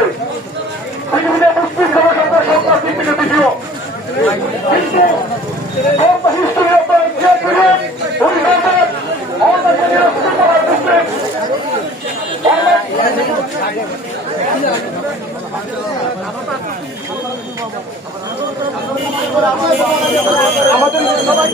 আছে। পৃথিবীতে মুসলিম জনসংখ্যার সংখ্যা পৃথিবীতে দ্বিতীয়, কিন্তু হিস্ট্রি অফ দ্য ইন্ডিয়ান আমাদের সবাই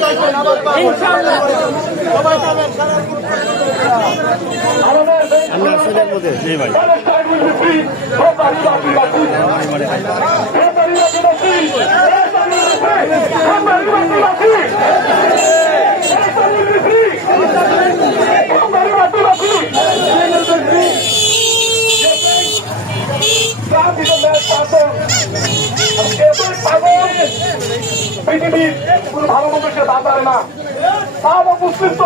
পৃথিবীর কোন ভালো মতো সে দাঁড় পারে না। মুসলিম তো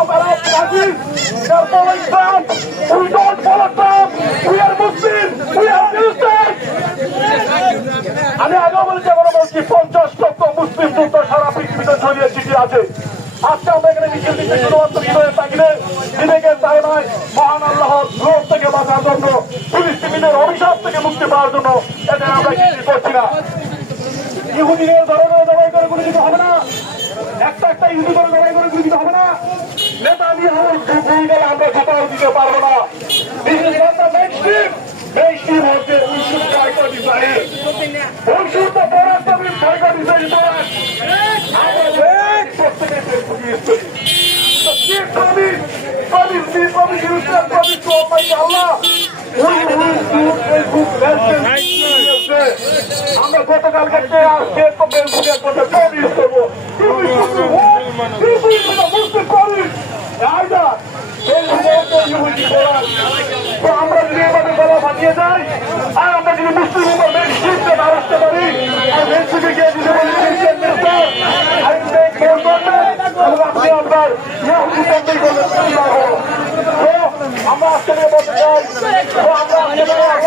আমি আগেও বলেছি, এখনো বলছি 50 লক্ষ মুসলিম যুদ্ধ সারা পৃথিবীতে ছড়িয়ে ছিটিয়ে আছে। আজকে আমরা এখানে মিছিল দিচ্ছি শুধুমাত্র হৃদয়ে থাকিলে বিবেকের তাই নয়, মহান আল্লাহর রোগ থেকে বাঁচার জন্য, ফিলিস্তিনিদের অভিশাপ থেকে মুক্তি পাওয়ার জন্য। এটা আমরা কিছু করছি না। ইহুদিদের ধরনের জবাই করে কোনো কিছু হবে না, একটা ইহুদি করে জবাই করে কোনো কিছু হবে না। নেতা নিয়ে আমরা ঝাঁপাও দিতে পারবো না। mainstream হচ্ছে আমরা গতকাল ক্ষেত্রে আজকে ইউজ করবো আমরা যদি এভাবে গলা ফাটিয়ে যাই আর আমরা যদি মুসলিম মেনস্ট্রিমকে নাড়াতে পারি আর মেনস্ট্রিমে গিয়ে যদি বলি আপনি আপনার আমরা আজকে বলতে চাই আমরা